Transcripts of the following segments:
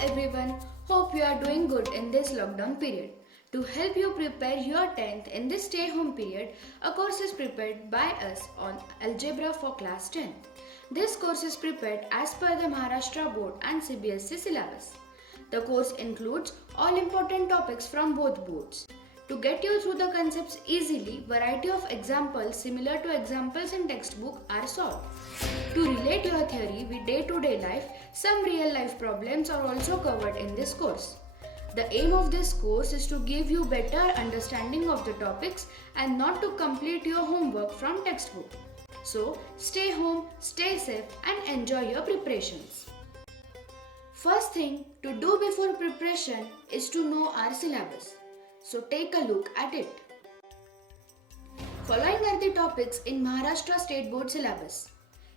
everyone, hope you are doing good in this lockdown period. To help you prepare your 10th in this stay home period, a course is prepared by us on Algebra for class 10. This course is prepared as per the Maharashtra board and CBSE syllabus. The course includes all important topics from both boards. To get you through the concepts easily, variety of examples similar to examples in textbook are solved. To relate your theory with day-to-day life, some real-life problems are also covered in this course. The aim of this course is to give you better understanding of the topics and not to complete your homework from textbook. So, stay home, stay safe and enjoy your preparations. First thing to do before preparation is to know our syllabus. So take a look at it. Following are the topics in Maharashtra State Board syllabus.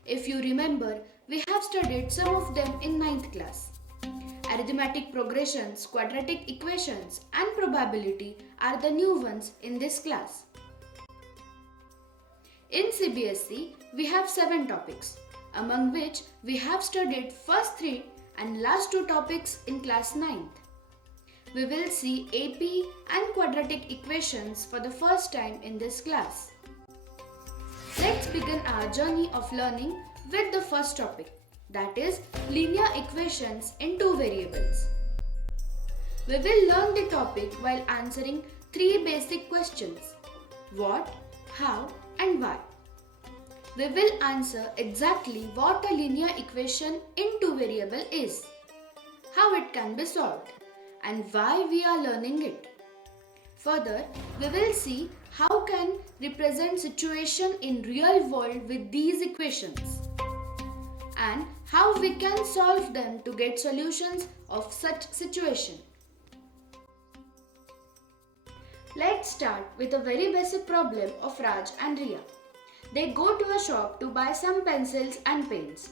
If you remember, we have studied some of them in 9th class. Arithmetic progressions, quadratic equations and probability are the new ones in this class. In CBSE, we have 7 topics, among which we have studied first 3 and last 2 topics in class 9th. We will see AP and quadratic equations for the first time in this class. Let's begin our journey of learning with the first topic, that is linear equations in 2 variables. We will learn the topic while answering 3 basic questions: what, how and why. We will answer exactly what a linear equation in 2 variable is, how it can be solved, and why we are learning it. Further, we will see how can represent situation in real world with these equations and how we can solve them to get solutions of such situation. Let's start with a very basic problem of Raj and Riya. They go to a shop to buy some pencils and pens.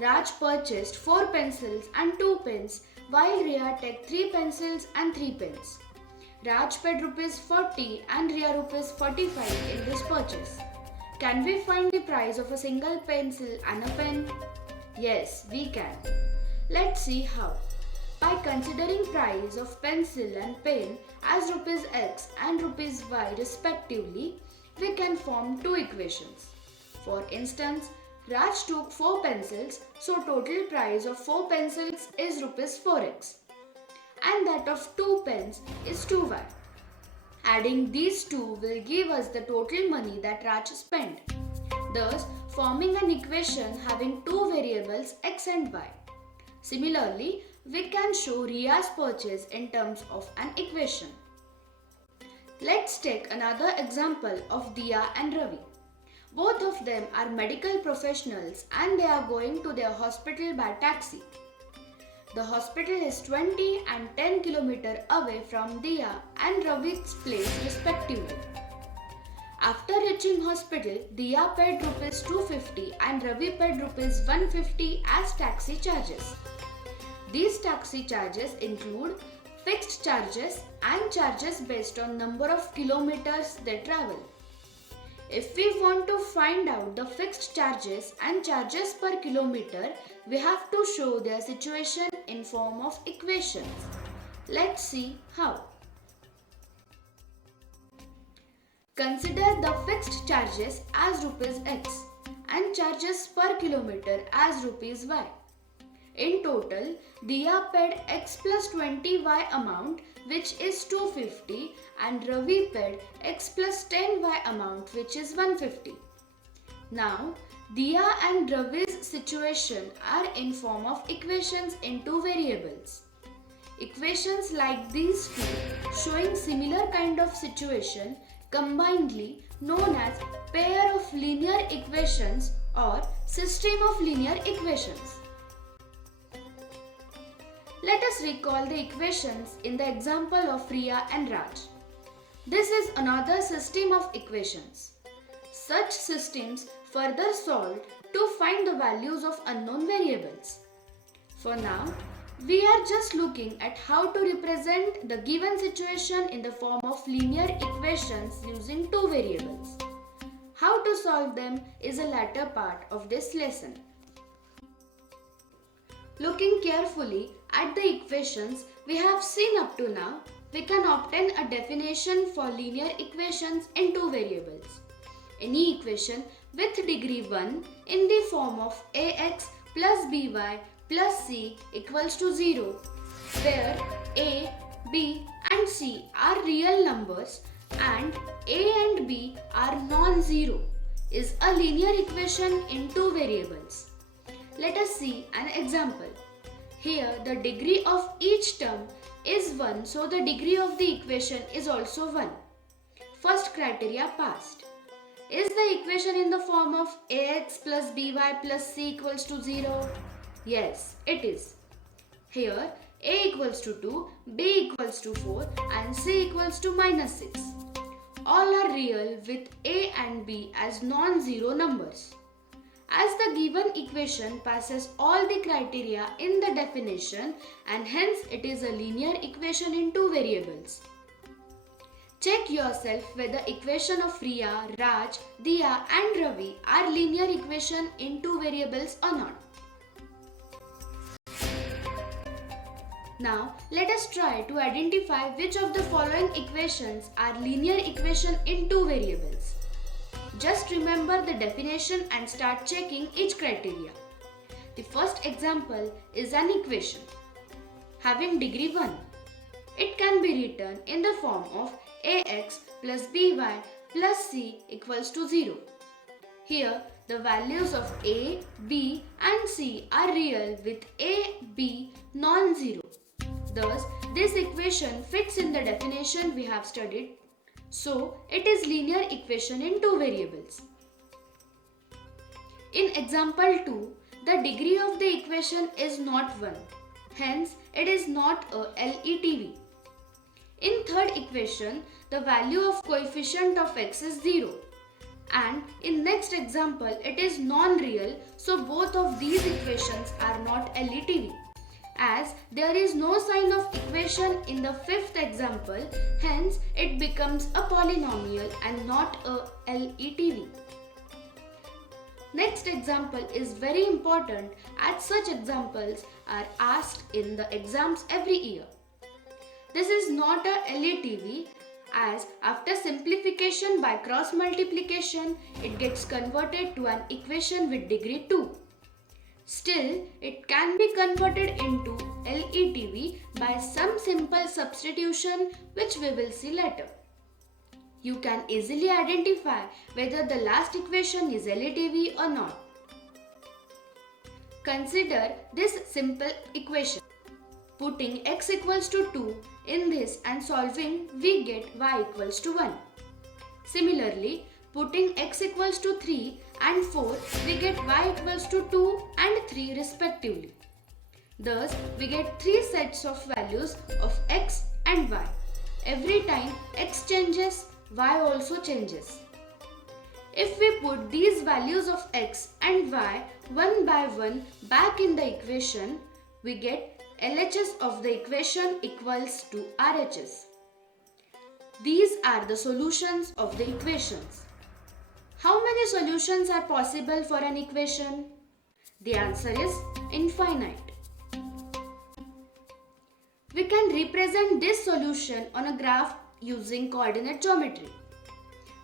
Raj purchased 4 pencils and 2 pens while Riya took 3 pencils and 3 pens. Raj paid rupees 40 and Riya rupees 45 in this purchase. Can we find the price of a single pencil and a pen? Yes, we can. Let's see how. By considering price of pencil and pen as rupees X and rupees Y respectively, we can form 2 equations. For instance, Raj took 4 pencils, so total price of 4 pencils is rupees 4x and that of 2 pens is 2y. Adding these 2 will give us the total money that Raj spent, thus forming an equation having 2 variables x and y. Similarly, we can show Riya's purchase in terms of an equation. Let's take another example of Diya and Ravi. Both of them are medical professionals and they are going to their hospital by taxi. The hospital is 20 and 10 km away from Diya and Ravi's place respectively. After reaching hospital, Diya paid rupees 250 and Ravi paid rupees 150 as taxi charges. These taxi charges include fixed charges and charges based on number of kilometers they travel. If we want to find out the fixed charges and charges per kilometer, we have to show their situation in form of equations. Let's see how. Consider the fixed charges as rupees X and charges per kilometer as rupees Y. In total, Diya paid X plus 20Y amount, which is 250, and Ravi paid X plus 10Y amount, which is 150. Now, Diya and Ravi's situation are in form of equations in 2 variables. Equations like these two showing similar kind of situation combinedly known as pair of linear equations or system of linear equations. Let us recall the equations in the example of Riya and Raj. This is another system of equations. Such systems further solved to find the values of unknown variables. For now, we are just looking at how to represent the given situation in the form of linear equations using 2 variables. How to solve them is a latter part of this lesson. Looking carefully at the equations we have seen up to now, we can obtain a definition for linear equations in two variables. Any equation with degree 1 in the form of ax plus by plus c equals to 0, where a, b and c are real numbers and a and b are non-zero, is a linear equation in two variables. Let us see an example. Here the degree of each term is 1, so the degree of the equation is also 1. First criteria passed. Is the equation in the form of ax plus by plus c equals to 0? Yes, it is. Here a equals to 2, b equals to 4 and c equals to minus 6. All are real with a and b as non-zero numbers. As the given equation passes all the criteria in the definition and hence it is a linear equation in two variables. Check yourself whether equation of Riya, Raj, Diya and Ravi are linear equation in two variables or not. Now let us try to identify which of the following equations are linear equation in two variables. Just remember the definition and start checking each criteria. The first example is an equation having degree 1. It can be written in the form of ax plus by plus c equals to 0. Here the values of a, b and c are real with a, b non-zero. Thus, this equation fits in the definition we have studied. So, it is linear equation in two variables. In example 2, the degree of the equation is not 1. Hence, it is not a LETV. In third equation, the value of coefficient of x is 0. And in next example, it is non-real, so both of these equations are not LETV. As there is no sign of equation in the fifth example, hence it becomes a polynomial and not a LETV. Next example is very important as such examples are asked in the exams every year. This is not a LETV as after simplification by cross multiplication, it gets converted to an equation with degree 2. Still, it can be converted into LETV by some simple substitution which we will see later. You can easily identify whether the last equation is LETV or not. Consider this simple equation. Putting x equals to 2 in this and solving, we get y equals to 1. Similarly, putting x equals to 3 and 4, we get y equals to 2 and 3 respectively. Thus, we get three sets of values of x and y. Every time x changes, y also changes. If we put these values of x and y one by one back in the equation, we get LHS of the equation equals to RHS. These are the solutions of the equations. How many solutions are possible for an equation? The answer is infinite. We can represent this solution on a graph using coordinate geometry.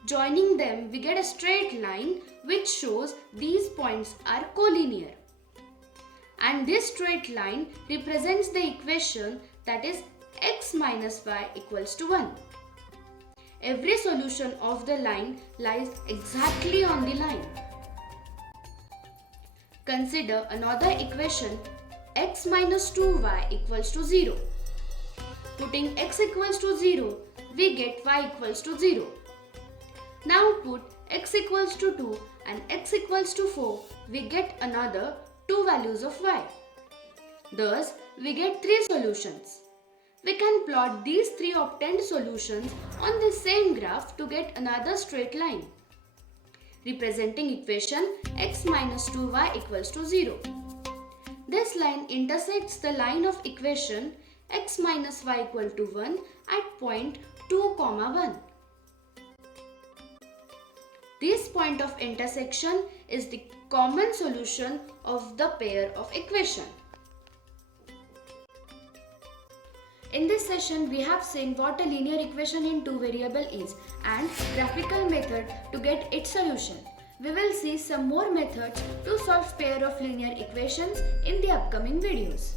Joining them, we get a straight line which shows these points are collinear. And this straight line represents the equation that is x minus y equals to 1. Every solution of the line lies exactly on the line. Consider another equation x minus 2y equals to 0. Putting x equals to 0, we get y equals to 0. Now put x equals to 2 and x equals to 4, we get another two values of y. Thus, we get three solutions. We can plot these three obtained solutions on the same graph to get another straight line, representing equation x minus 2y equals to 0. This line intersects the line of equation x minus y equal to 1 at point 2, 1. This point of intersection is the common solution of the pair of equation. In this session, we have seen what a linear equation in two variables is and graphical method to get its solution. We will see some more methods to solve pair of linear equations in the upcoming videos.